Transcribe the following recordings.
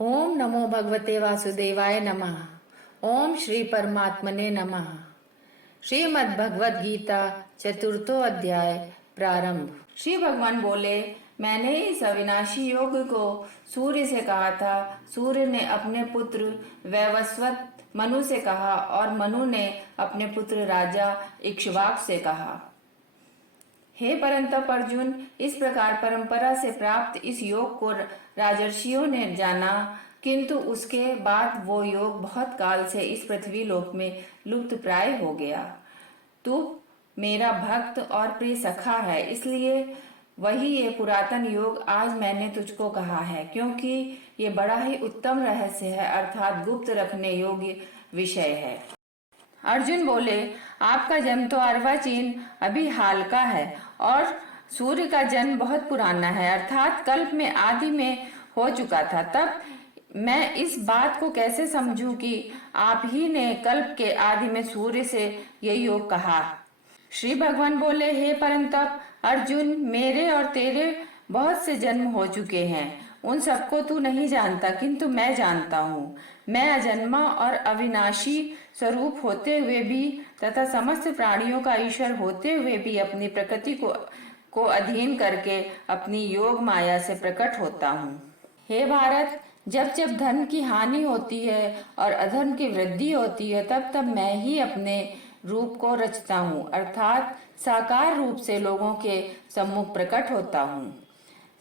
ओम नमो भगवते वासुदेवाय नमः। ओम श्री परमात्मने नमः। श्रीमद् भगवद गीता चतुर्थो अध्याय प्रारंभ। श्री भगवान बोले, मैंने इस अविनाशी योग को सूर्य से कहा था। सूर्य ने अपने पुत्र वैवस्वत मनु से कहा और मनु ने अपने पुत्र राजा इक्ष्वाक से कहा। हे परंतप अर्जुन, इस प्रकार परंपरा से प्राप्त इस योग को राजर्षियों ने जाना, किंतु उसके बाद वो योग बहुत काल से इस पृथ्वी लोक में लुप्त प्राय हो गया। तू मेरा भक्त और प्रिय सखा है, इसलिए वही ये पुरातन योग आज मैंने तुझको कहा है, क्योंकि ये बड़ा ही उत्तम रहस्य है, अर्थात गुप्त रखने योग्य विषय है। अर्जुन बोले, आपका जन्म तो अर्वाचीन अभी हाल का है और सूर्य का जन्म बहुत पुराना है, अर्थात कल्प में आदि में हो चुका था। तब मैं इस बात को कैसे समझूं कि आप ही ने कल्प के आदि में सूर्य से ये योग कहा। श्री भगवान बोले, हे परंतप अर्जुन, मेरे और तेरे बहुत से जन्म हो चुके हैं, उन सबको तू नहीं जानता, किंतु मैं जानता हूँ। मैं अजन्मा और अविनाशी स्वरूप होते हुए भी तथा समस्त प्राणियों का ईश्वर होते हुए भी अपनी प्रकृति को अधीन करके अपनी योग माया से प्रकट होता हूँ। हे भारत, जब जब धन की हानि होती है और अधर्म की वृद्धि होती है, तब तब मैं ही अपने रूप को रचता हूँ, अर्थात साकार रूप से लोगों के सम्मुख प्रकट होता हूँ।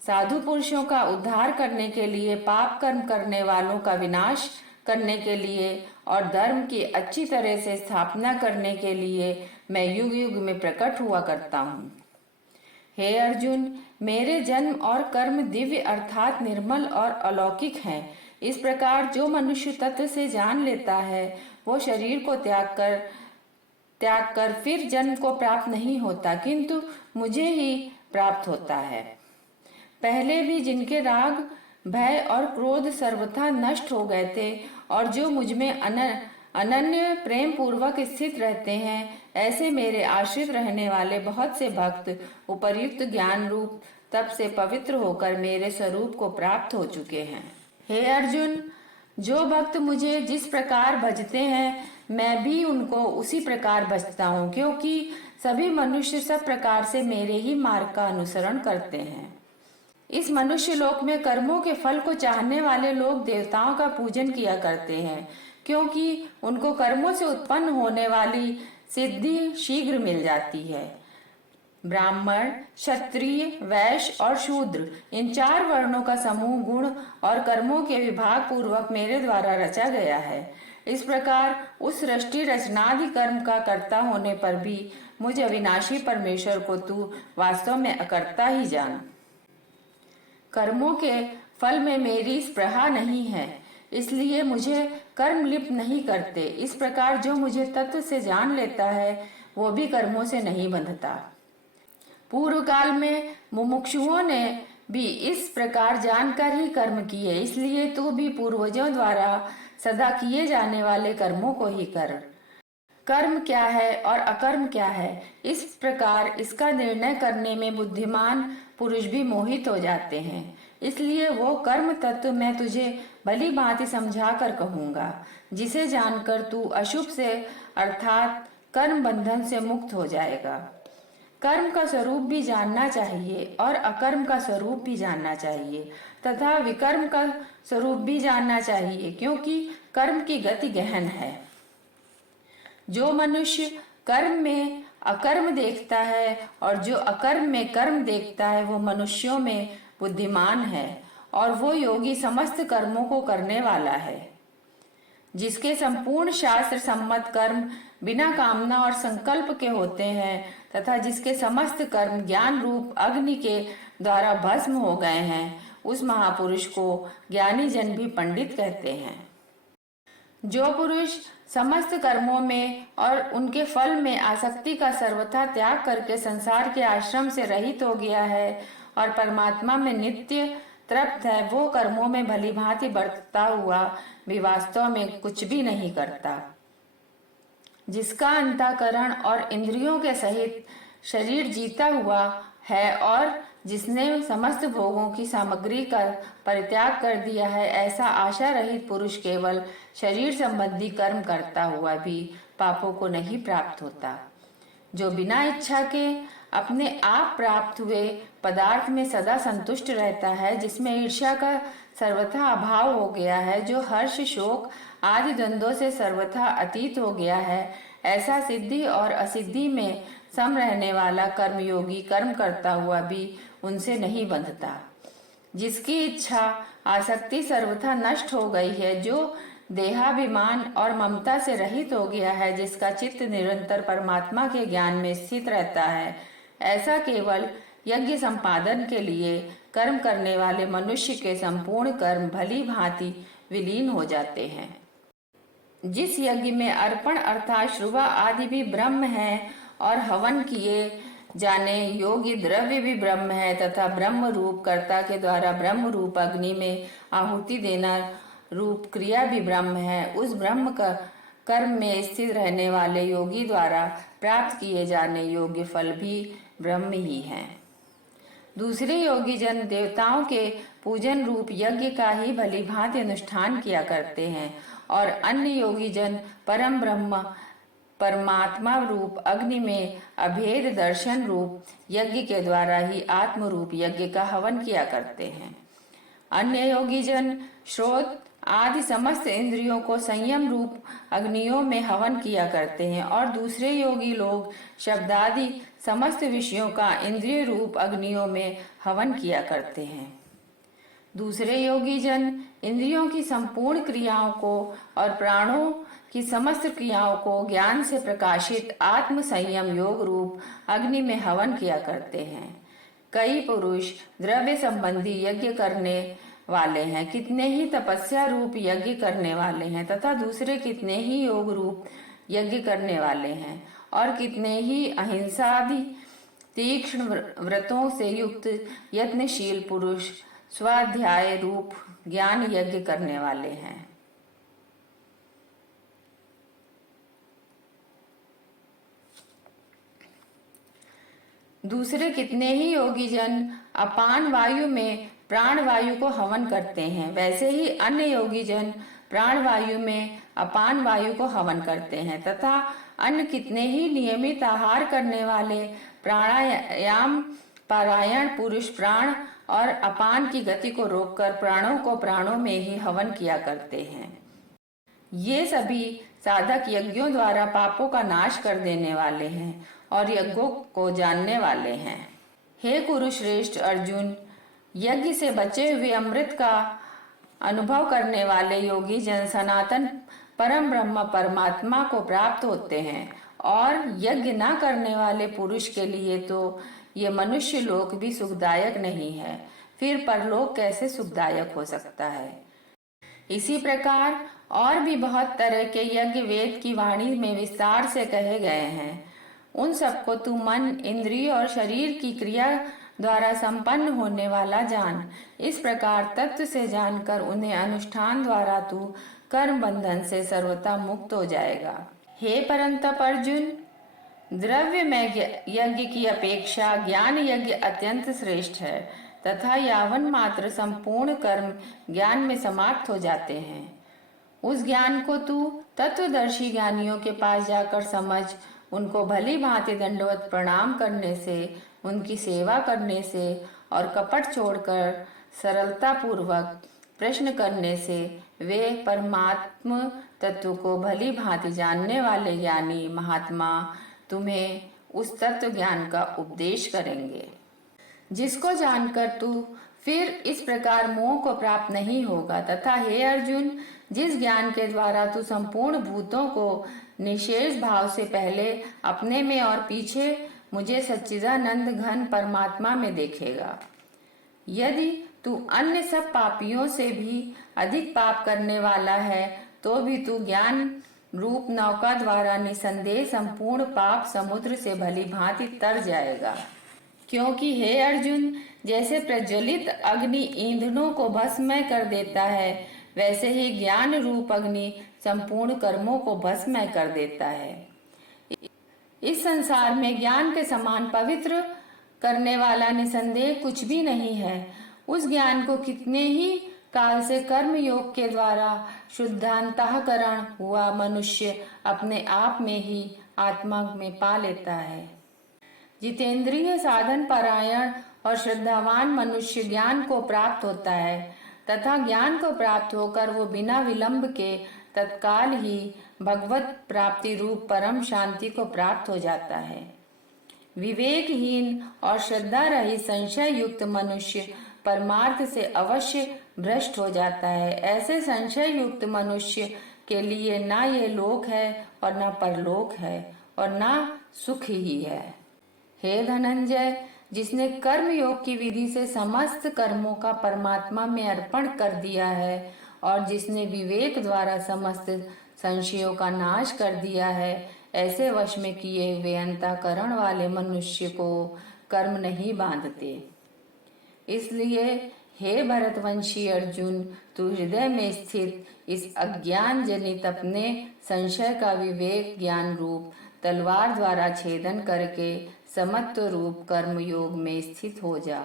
साधु पुरुषों का उद्धार करने के लिए, पाप कर्म करने वालों का विनाश करने के लिए और धर्म की अच्छी तरह से स्थापना करने के लिए मैं युग युग में प्रकट हुआ करता हूँ। हे अर्जुन, मेरे जन्म और कर्म दिव्य अर्थात निर्मल और अलौकिक हैं। इस प्रकार जो मनुष्य तत्व से जान लेता है, वो शरीर को त्याग कर फिर जन्म को प्राप्त नहीं होता, किंतु मुझे ही प्राप्त होता है। पहले भी जिनके राग, भय और क्रोध सर्वथा नष्ट हो गए थे और जो मुझ में अनन्य प्रेम पूर्वक स्थित रहते हैं, ऐसे मेरे आश्रित रहने वाले बहुत से भक्त उपर्युक्त ज्ञान रूप तप से पवित्र होकर मेरे स्वरूप को प्राप्त हो चुके हैं। हे अर्जुन, जो भक्त मुझे जिस प्रकार भजते हैं, मैं भी उनको उसी प्रकार भजता हूँ, क्योंकि सभी मनुष्य सब प्रकार से मेरे ही मार्ग का अनुसरण करते हैं। इस मनुष्य लोक में कर्मों के फल को चाहने वाले लोग देवताओं का पूजन किया करते हैं, क्योंकि उनको कर्मों से उत्पन्न होने वाली सिद्धि शीघ्र मिल जाती है। ब्राह्मण, क्षत्रिय, वैश्य और शूद्र, इन चार वर्णों का समूह गुण और कर्मों के विभाग पूर्वक मेरे द्वारा रचा गया है। इस प्रकार उस सृष्टि रचनादि कर्म का कर्ता होने पर भी मुझ अविनाशी परमेश्वर को तू वास्तव में अकर्ता ही जान। कर्मों के फल में मेरी स्पृहा नहीं है, इसलिए मुझे कर्म लिप्त नहीं करते। इस प्रकार जो मुझे तत्व से जान लेता है, वो भी कर्मों से नहीं बंधता। पूर्व काल में मुमुक्षुओं ने भी इस प्रकार जानकर ही कर्म किए, इसलिए तू भी पूर्वजों द्वारा सदा किए जाने वाले कर्मों को ही कर। कर्म क्या है और अकर्म क्या है, इस प्रकार इसका निर्णय करने में बुद्धिमान पुरुष भी मोहित हो जाते हैं। इसलिए वो कर्म तत्व मैं तुझे भली भांति समझा कर कहूँगा, जिसे जानकर तू अशुभ से अर्थात कर्म बंधन से मुक्त हो जाएगा। कर्म का स्वरूप भी जानना चाहिए और अकर्म का स्वरूप भी जानना चाहिए तथा विकर्म का स्वरूप भी जानना चाहिए, क्योंकि कर्म की गति गहन है। जो मनुष्य कर्म में अकर्म देखता है और जो अकर्म में कर्म देखता है, वो मनुष्यों में बुद्धिमान है और वो योगी समस्त कर्मों को करने वाला है। जिसके संपूर्ण शास्त्र सम्मत कर्म बिना कामना और संकल्प के होते हैं तथा जिसके समस्त कर्म ज्ञान रूप अग्नि के द्वारा भस्म हो गए हैं, उस महापुरुष को ज्ञानी जन भी पंडित कहते हैं। जो पुरुष समस्त कर्मों में और उनके फल में आसक्ति का सर्वथा त्याग करके संसार के आश्रम से रहित हो गया है और परमात्मा में नित्य तृप्त है, वो कर्मों में भली भांति बरतता हुआ भी वास्तव में कुछ भी नहीं करता। जिसका अंतःकरण और इंद्रियों के सहित शरीर जीता हुआ है और जिसने समस्त भोगों की सामग्री का परित्याग कर दिया है, ऐसा आशा रहित पुरुष केवल शरीर संबंधी कर्म करता हुआ भी पापों को नहीं प्राप्त होता। जो बिना इच्छा के अपने आप प्राप्त हुए पदार्थ में सदा संतुष्ट रहता है, जिसमें ईर्ष्या का सर्वथा अभाव हो गया है, जो हर्ष शोक आदि द्वंद्वों से सर्वथा अतीत हो गया है, ऐसा सिद्धि और असिद्धि में सम रहने वाला कर्मयोगी कर्म करता हुआ भी उनसे नहीं बंधता। जिसकी इच्छा आसक्ति सर्वथा नष्ट हो गई है, जो देहाभिमान और ममता से रहित हो गया है, जिसका चित्त निरंतर परमात्मा के ज्ञान में स्थित रहता है, ऐसा केवल यज्ञ संपादन के लिए कर्म करने वाले मनुष्य के संपूर्ण कर्म भली भांति विलीन हो जाते हैं। जिस यज्ञ में अर्पण अर्थात श्रुवा आदि भी ब्रह्म है और हवन किए जाने योग्य द्रव्य भी ब्रह्म है तथा ब्रह्म रूप कर्ता के द्वारा ब्रह्म रूप अग्नि में आहुति देना रूप क्रिया भी ब्रह्म है, उस ब्रह्म का कर्म में स्थित रहने वाले योगी द्वारा प्राप्त किए जाने योग्य फल भी ब्रह्म ही है। दूसरे योगी जन देवताओं के पूजन रूप यज्ञ का ही भली भांति अनुष्ठान किया करते हैं और अन्य योगी जन परम ब्रह्म परमात्मा रूप अग्नि में अभेद दर्शन रूप यज्ञ के द्वारा ही आत्म रूप यज्ञ का हवन किया करते हैं। अन्य योगी जन श्रोत आदि समस्त इंद्रियों को संयम रूप अग्नियों में हवन किया करते हैं और दूसरे योगी लोग शब्दादि समस्त विषयों का इंद्रिय रूप अग्नियों में हवन किया करते हैं। दूसरे योगी जन इंद्रियों की संपूर्ण क्रियाओं को और प्राणों की समस्त क्रियाओं को ज्ञान से प्रकाशित आत्म संयम योग रूप अग्नि में हवन किया करते हैं। कई पुरुष द्रव्य संबंधी यज्ञ करने वाले हैं, कितने ही तपस्या रूप यज्ञ करने वाले हैं तथा दूसरे कितने ही योग रूप यज्ञ करने वाले हैं और कितने ही अहिंसा आदि तीक्ष्ण व्रतों से युक्त यत्नशील पुरुष स्वाध्याय रूप ज्ञान यज्ञ करने वाले हैं। दूसरे कितने ही योगी जन अपान वायु में प्राण वायु को हवन करते हैं, वैसे ही अन्य योगी जन प्राण वायु में अपान वायु को हवन करते हैं तथा अन्य कितने ही नियमित आहार करने वाले प्राणायाम पारायण पुरुष प्राण और अपान की गति को रोककर प्राणों को प्राणों में ही हवन किया करते हैं। ये सभी साधक यज्ञों द्वारा पापों का नाश कर देने वाले हैं और यज्ञों को जानने वाले हैं। हे कुरुश्रेष्ठ अर्जुन, यज्ञ से बचे हुए अमृत का अनुभव करने वाले योगी जन सनातन परम ब्रह्म परमात्मा को प्राप्त होते हैं और यज्ञ ना करने वाले पुरुष के लिए तो ये मनुष्य लोक भी सुखदायक नहीं है, फिर परलोक कैसे सुखदायक हो सकता है। इसी प्रकार और भी बहुत तरह के यज्ञ वेद की वाणी में विस्तार से कहे गए हैं। उन सबको तू मन इंद्रिय और शरीर की क्रिया द्वारा संपन्न होने वाला जान। इस प्रकार तत्व से जानकर उन्हें अनुष्ठान द्वारा तू कर्म बंधन से सर्वथा मुक्त हो जाएगा। हे परंतप अर्जुन, द्रव्य में यज्ञ की अपेक्षा ज्ञान यज्ञ अत्यंत श्रेष्ठ है तथा यावन मात्र संपूर्ण कर्म ज्ञान में समाप्त हो जाते हैं। उस ज्ञान को तू तत्वदर्शी ज्ञानियों के पास जाकर समझ, उनको भली भांति दंडवत प्रणाम करने से, उनकी सेवा करने से और कपट छोड़कर सरलता पूर्वक प्रश्न करने से वे परमात्म तत्व को भली भांति जानने वाले ज्ञानी महात्मा तुम्हें उस तत्व ज्ञान का उपदेश करेंगे, जिसको जानकर तू फिर इस प्रकार मोह को प्राप्त नहीं होगा। तथा हे अर्जुन, जिस ज्ञान के द्वारा तू संपूर्ण भूतों को निशेष भाव से पहले अपने में और पीछे मुझे सच्चिदानंद घन परमात्मा में देखेगा, यदि तू अन्य सब पापियों से भी अधिक पाप करने वाला है तो भी तू ज्ञान रूप नौका द्वारा निसंदेह संपूर्ण पाप समुद्र से भली भांति तर जाएगा। क्योंकि हे अर्जुन, जैसे प्रज्वलित अग्नि ईंधनों को भस्मय कर देता है, वैसे ही ज्ञान रूप अग्नि संपूर्ण कर्मों को भस्मय कर देता है। इस संसार में ज्ञान के समान पवित्र करने वाला निसंदेह कुछ भी नहीं है। उस ज्ञान को कितने ही काल से कर्म योग के द्वारा शुद्धांतःकरण हुआ मनुष्य अपने आप में ही आत्मा में पा लेता है। जितेंद्रिय साधन परायण और श्रद्धावान मनुष्य ज्ञान को प्राप्त होता है तथा ज्ञान को प्राप्त होकर वो बिना विलंब के तत्काल ही भगवत प्राप्ति रूप परम शांति को प्राप्त हो जाता है। विवेकहीन और श्रद्धा रहित संशय युक्त मनुष्य परमार्थ से अवश्य भ्रष्ट हो जाता है। ऐसे संशय युक्त मनुष्य के लिए ना ये लोक है और ना परलोक है और ना सुख ही है। हे धनंजय, जिसने कर्म योग की विधि से समस्त कर्मों का परमात्मा में अर्पण कर दिया है और जिसने विवेक द्वारा समस्त संशयों का नाश कर दिया है, ऐसे वश में किए हुए अंतःकरण वाले मनुष्य को कर्म नहीं बांधते। इसलिए हे भरतवंशी अर्जुन, तू हृदय में स्थित इस अज्ञान जनित अपने संशय का विवेक ज्ञान रूप तलवार द्वारा छेदन करके समत्व रूप कर्म योग में स्थित हो जा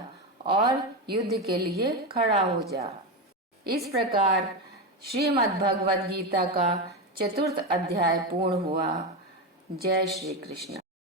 और युद्ध के लिए खड़ा हो जा। इस प्रकार श्रीमद् भगवद गीता का 4th अध्याय पूर्ण हुआ। जय श्री कृष्ण।